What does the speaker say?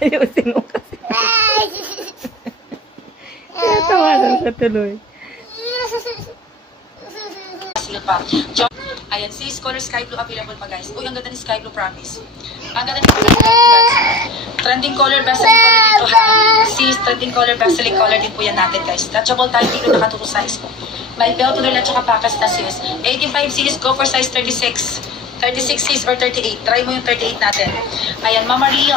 Ayusin mo kasi. Tawanan sa tuloy. Ayan, sis, color sky blue available pa guys. Uy, ang ganda ni sky blue, promise. Ang ganda ni sky blue, guys. Trending color, best-selling color dito ha. Sis, trending color, best-selling color din po yan natin guys. Touchable tayo dito, nakaturo size po. May belt tuloy at saka pakas na sis. 85 sis, go for size 36. 36 sis or 38. Try mo yung 38 natin. Ayan, Mama Rio.